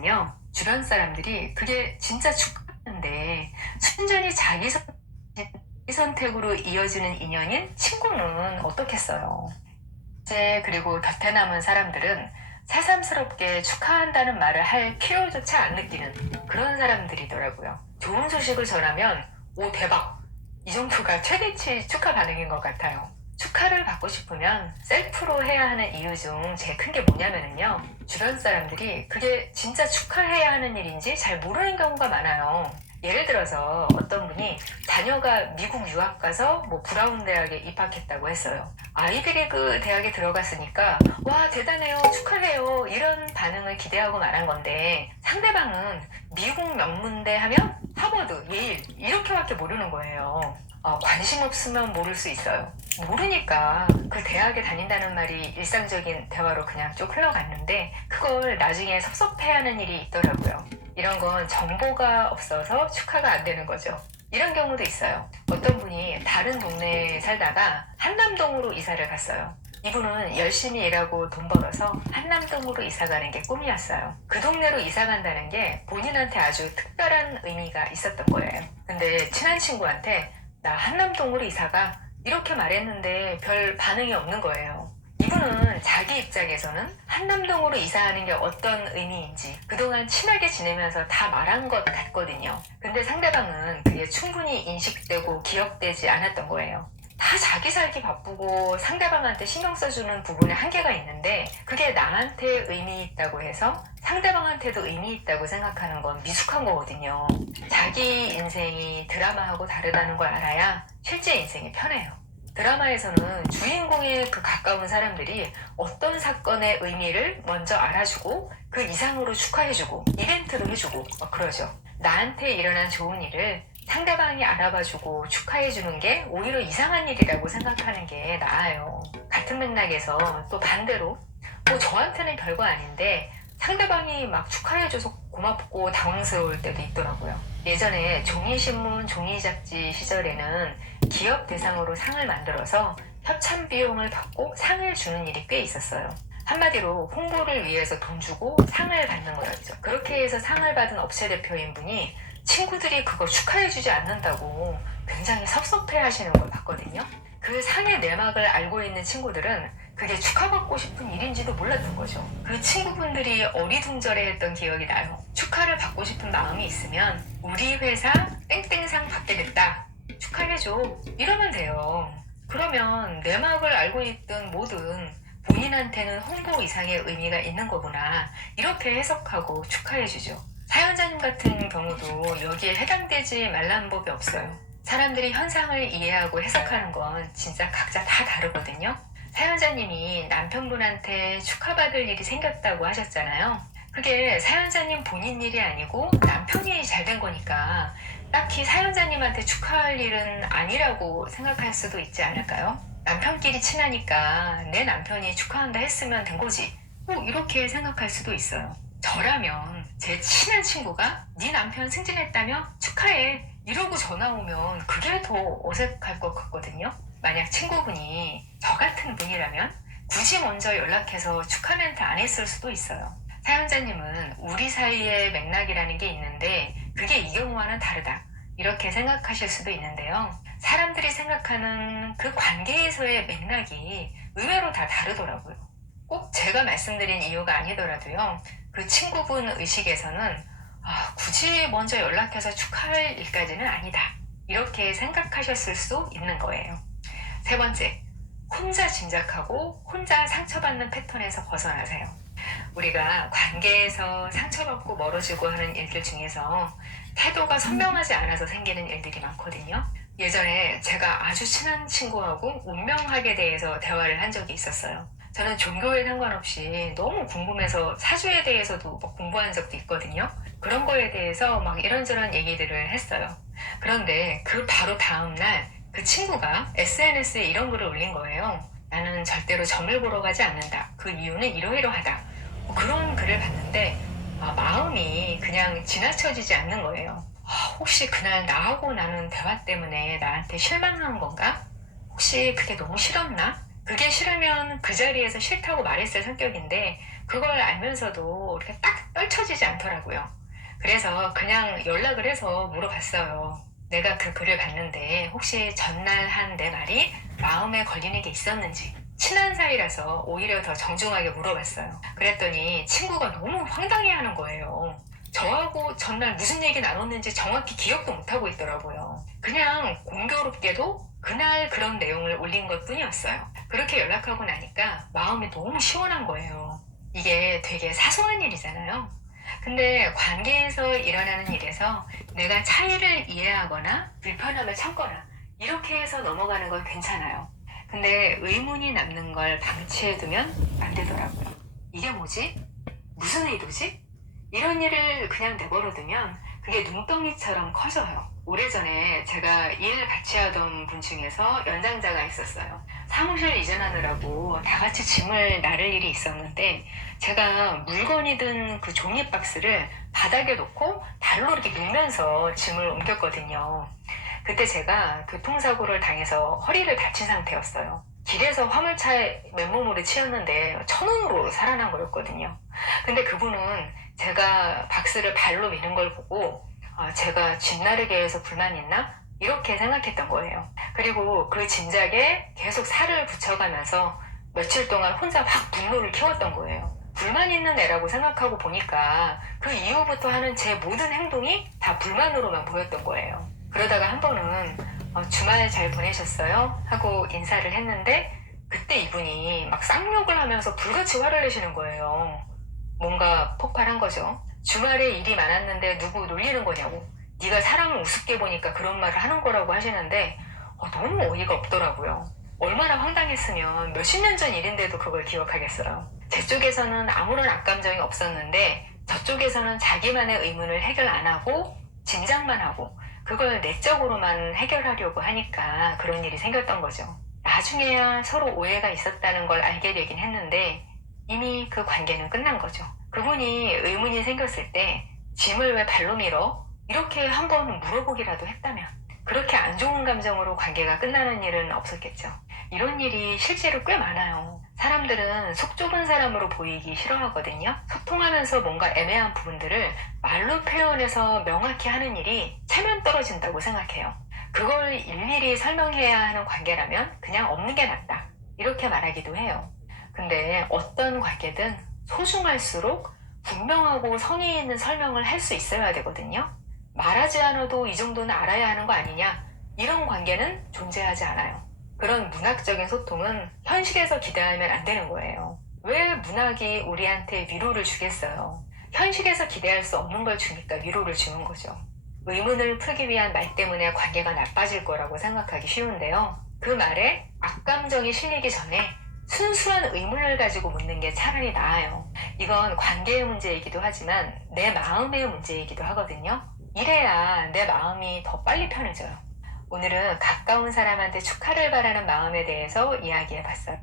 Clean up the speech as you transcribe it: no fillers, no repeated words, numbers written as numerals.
보면은요, 주변 사람들이 그게 진짜 축하하는데 순전히 자기 선택으로 이어지는 인연인 친구는 어떻겠어요. 이제 그리고 곁에 남은 사람들은 새삼스럽게 축하한다는 말을 할 필요조차 안 느끼는 그런 사람들이더라고요. 좋은 소식을 전하면 오 대박! 이 정도가 최대치 축하 반응인 것 같아요. 축하를 받고 싶으면 셀프로 해야 하는 이유 중 제일 큰 게 뭐냐면요. 주변 사람들이 그게 진짜 축하해야 하는 일인지 잘 모르는 경우가 많아요. 예를 들어서 어떤 분이 자녀가 미국 유학 가서 뭐 브라운 대학에 입학했다고 했어요. 아이비리그 대학에 들어갔으니까 와 대단해요 축하해요 이런 반응을 기대하고 말한 건데 상대방은 미국 명문대 하면 하버드, 예일 이렇게밖에 모르는 거예요. 관심 없으면 모를 수 있어요. 모르니까 그 대학에 다닌다는 말이 일상적인 대화로 그냥 쭉 흘러갔는데 그걸 나중에 섭섭해하는 일이 있더라고요. 이런 건 정보가 없어서 축하가 안 되는 거죠. 이런 경우도 있어요. 어떤 분이 다른 동네에 살다가 한남동으로 이사를 갔어요. 이분은 열심히 일하고 돈 벌어서 한남동으로 이사 가는 게 꿈이었어요. 그 동네로 이사 간다는 게 본인한테 아주 특별한 의미가 있었던 거예요. 근데 친한 친구한테 나 한남동으로 이사가 이렇게 말했는데 별 반응이 없는 거예요. 이분은 자기 입장에서는 한남동으로 이사하는 게 어떤 의미인지 그동안 친하게 지내면서 다 말한 것 같거든요. 근데 상대방은 그게 충분히 인식되고 기억되지 않았던 거예요. 다 자기 살기 바쁘고 상대방한테 신경 써주는 부분에 한계가 있는데 그게 나한테 의미 있다고 해서 상대방한테도 의미 있다고 생각하는 건 미숙한 거거든요. 자기 인생이 드라마하고 다르다는 걸 알아야 실제 인생이 편해요. 드라마에서는 주인공의 그 가까운 사람들이 어떤 사건의 의미를 먼저 알아주고 그 이상으로 축하해주고 이벤트도 해주고 그러죠. 나한테 일어난 좋은 일을 상대방이 알아봐주고 축하해주는 게 오히려 이상한 일이라고 생각하는 게 나아요. 같은 맥락에서 또 반대로 뭐 저한테는 별거 아닌데 상대방이 막 축하해줘서 고맙고 당황스러울 때도 있더라고요. 예전에 종이신문, 종이잡지 시절에는 기업 대상으로 상을 만들어서 협찬 비용을 받고 상을 주는 일이 꽤 있었어요. 한마디로 홍보를 위해서 돈 주고 상을 받는 거였죠. 그렇게 해서 상을 받은 업체 대표인 분이 친구들이 그걸 축하해주지 않는다고 굉장히 섭섭해 하시는 걸 봤거든요. 그 상의 내막을 알고 있는 친구들은 그게 축하받고 싶은 일인지도 몰랐던 거죠. 그 친구분들이 어리둥절해 했던 기억이 나요. 축하를 받고 싶은 마음이 있으면 우리 회사 땡땡상 받게 됐다. 축하해줘. 이러면 돼요. 그러면 내막을 알고 있든 뭐든 본인한테는 홍보 이상의 의미가 있는 거구나. 이렇게 해석하고 축하해주죠. 사연자님 같은 경우도 여기에 해당되지 말라는 법이 없어요. 사람들이 현상을 이해하고 해석하는 건 진짜 각자 다 다르거든요. 사연자님이 남편분한테 축하받을 일이 생겼다고 하셨잖아요. 그게 사연자님 본인 일이 아니고 남편이 잘 된 거니까 딱히 사연자님한테 축하할 일은 아니라고 생각할 수도 있지 않을까요? 남편끼리 친하니까 내 남편이 축하한다 했으면 된 거지. 뭐 이렇게 생각할 수도 있어요. 저라면 제 친한 친구가 네 남편 승진했다며 축하해 이러고 전화 오면 그게 더 어색할 것 같거든요. 만약 친구분이 저 같은 분이라면 굳이 먼저 연락해서 축하 멘트 안 했을 수도 있어요. 사연자님은 우리 사이의 맥락이라는 게 있는데 그게 이 경우와는 다르다. 이렇게 생각하실 수도 있는데요. 사람들이 생각하는 그 관계에서의 맥락이 의외로 다 다르더라고요. 꼭 제가 말씀드린 이유가 아니더라도요. 그 친구분 의식에서는 굳이 먼저 연락해서 축하할 일까지는 아니다. 이렇게 생각하셨을 수 있는 거예요. 세 번째, 혼자 짐작하고 혼자 상처받는 패턴에서 벗어나세요. 우리가 관계에서 상처받고 멀어지고 하는 일들 중에서 태도가 선명하지 않아서 생기는 일들이 많거든요. 예전에 제가 아주 친한 친구하고 운명학에 대해서 대화를 한 적이 있었어요. 저는 종교에 상관없이 너무 궁금해서 사주에 대해서도 공부한 적도 있거든요. 그런 거에 대해서 막 이런저런 얘기들을 했어요. 그런데 그 바로 다음날 그 친구가 SNS에 이런 글을 올린 거예요. 나는 절대로 점을 보러 가지 않는다. 그 이유는 이러이러하다. 그런 글을 봤는데 마음이 그냥 지나쳐지지 않는 거예요. 혹시 그날 나하고 나눈 대화 때문에 나한테 실망한 건가? 혹시 그게 너무 싫었나? 그게 싫으면 그 자리에서 싫다고 말했을 성격인데 그걸 알면서도 이렇게 딱 떨쳐지지 않더라고요. 그래서 그냥 연락을 해서 물어봤어요. 내가 그 글을 봤는데 혹시 전날 한 내 말이 마음에 걸리는 게 있었는지. 친한 사이라서 오히려 더 정중하게 물어봤어요. 그랬더니 친구가 너무 황당해하는 거예요. 저하고 전날 무슨 얘기 나눴는지 정확히 기억도 못하고 있더라고요. 그냥 공교롭게도 그날 그런 내용을 올린 것 뿐이었어요. 그렇게 연락하고 나니까 마음이 너무 시원한 거예요. 이게 되게 사소한 일이잖아요. 근데 관계에서 일어나는 일에서 내가 차이를 이해하거나 불편함을 참거나 이렇게 해서 넘어가는 건 괜찮아요. 근데 의문이 남는 걸 방치해두면 안 되더라고요. 이게 뭐지? 무슨 의도지? 이런 일을 그냥 내버려두면 그게 눈덩이처럼 커져요. 오래전에 제가 일 같이 하던 분 중에서 연장자가 있었어요. 사무실 이전하느라고 다 같이 짐을 나를 일이 있었는데 제가 물건이 든 그 종이 박스를 바닥에 놓고 발로 이렇게 밀면서 짐을 옮겼거든요. 그때 제가 교통사고를 당해서 허리를 다친 상태였어요. 길에서 화물차에 맨몸으로 치였는데 천운으로 살아난 거였거든요. 근데 그분은 제가 박스를 발로 미는 걸 보고 제가 짐 나르게 해서 불만 있나? 이렇게 생각했던 거예요. 그리고 그 짐작에 계속 살을 붙여가면서 며칠 동안 혼자 확 분노를 키웠던 거예요. 불만 있는 애라고 생각하고 보니까 그 이후부터 하는 제 모든 행동이 다 불만으로만 보였던 거예요. 그러다가 한 번은 주말 잘 보내셨어요? 하고 인사를 했는데 그때 이분이 막 쌍욕을 하면서 불같이 화를 내시는 거예요. 뭔가 폭발한 거죠. 주말에 일이 많았는데 누구 놀리는 거냐고. 네가 사람을 우습게 보니까 그런 말을 하는 거라고 하시는데 너무 어이가 없더라고요. 얼마나 황당했으면 몇십 년 전 일인데도 그걸 기억하겠어요. 제 쪽에서는 아무런 악감정이 없었는데 저쪽에서는 자기만의 의문을 해결 안 하고 짐작만 하고 그걸 내적으로만 해결하려고 하니까 그런 일이 생겼던 거죠. 나중에야 서로 오해가 있었다는 걸 알게 되긴 했는데 이미 그 관계는 끝난 거죠. 그분이 의문이 생겼을 때 짐을 왜 발로 밀어? 이렇게 한번 물어보기라도 했다면 그렇게 안 좋은 감정으로 관계가 끝나는 일은 없었겠죠. 이런 일이 실제로 꽤 많아요. 사람들은 속 좁은 사람으로 보이기 싫어하거든요. 소통하면서 뭔가 애매한 부분들을 말로 표현해서 명확히 하는 일이 체면 떨어진다고 생각해요. 그걸 일일이 설명해야 하는 관계라면 그냥 없는 게 낫다. 이렇게 말하기도 해요. 근데 어떤 관계든 소중할수록 분명하고 성의 있는 설명을 할 수 있어야 되거든요. 말하지 않아도 이 정도는 알아야 하는 거 아니냐? 이런 관계는 존재하지 않아요. 그런 문학적인 소통은 현실에서 기대하면 안 되는 거예요. 왜 문학이 우리한테 위로를 주겠어요? 현실에서 기대할 수 없는 걸 주니까 위로를 주는 거죠. 의문을 풀기 위한 말 때문에 관계가 나빠질 거라고 생각하기 쉬운데요. 그 말에 악감정이 실리기 전에 순수한 의문을 가지고 묻는 게 차라리 나아요. 이건 관계의 문제이기도 하지만 내 마음의 문제이기도 하거든요. 이래야 내 마음이 더 빨리 편해져요. 오늘은 가까운 사람한테 축하를 바라는 마음에 대해서 이야기해 봤어요.